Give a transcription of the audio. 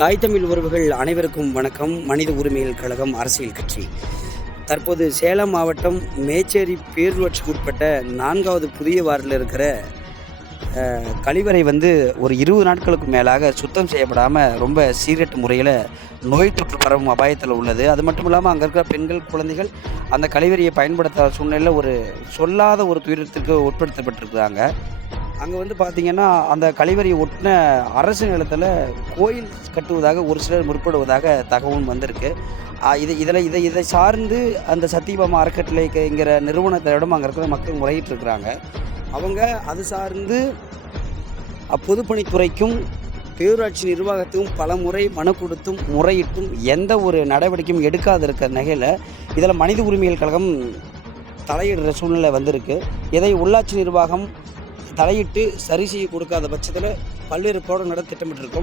தாய் தமிழ் உறவுகள் அனைவருக்கும் வணக்கம். மனித உரிமைகள் கழகம் அரசியல் கட்சி. தற்போது சேலம் மாவட்டம் மேச்சேரி பேரூராட்சிக்கு உட்பட்ட நான்காவது புதிய வார்டில் இருக்கிற கழிவறை வந்து ஒரு இருபது நாட்களுக்கு மேலாக சுத்தம் செய்யப்படாமல் ரொம்ப சீரட்டு முறையில் நோய் தொற்று பரவும் அபாயத்தில் உள்ளது. அது மட்டும் இல்லாமல் அங்கே இருக்கிற பெண்கள் குழந்தைகள் அந்த கழிவறையை பயன்படுத்தாத சூழ்நிலையில் ஒரு சொல்லாத ஒரு துயரத்திற்கு உட்படுத்தப்பட்டிருக்கிறாங்க. அங்கே வந்து பார்த்திங்கன்னா அந்த கழிவறை ஒட்டின அரசு நிலத்தில் கோயில் கட்டுவதாக ஒரு சிலர் முற்படுவதாக தகவலும் வந்திருக்கு. இது இதில் இதை இதை சார்ந்து அந்த சத்தியபாமா அறக்கட்டளைங்கிற நிறுவனத்திடம் அங்கே இருக்கிற மக்கள் முறையிட்டு இருக்கிறாங்க. அவங்க அது சார்ந்து பொதுப்பணித்துறைக்கும் பேரூராட்சி நிர்வாகத்துக்கும் பல முறை மனு கொடுத்தும் முறையிட்டும் எந்த ஒரு நடவடிக்கையும் எடுக்காது இருக்கிற நிகையில் இதில் மனித உரிமைகள் கழகம் தலையிடுற சூழ்நிலை வந்திருக்கு. இதை உள்ளாட்சி நிர்வாகம் தலையிட்டு சரி செய்ய கொடுக்காத பட்சத்தில் பல்வேறு போராட்டம் நட திட்டமிட்டிருக்கோம்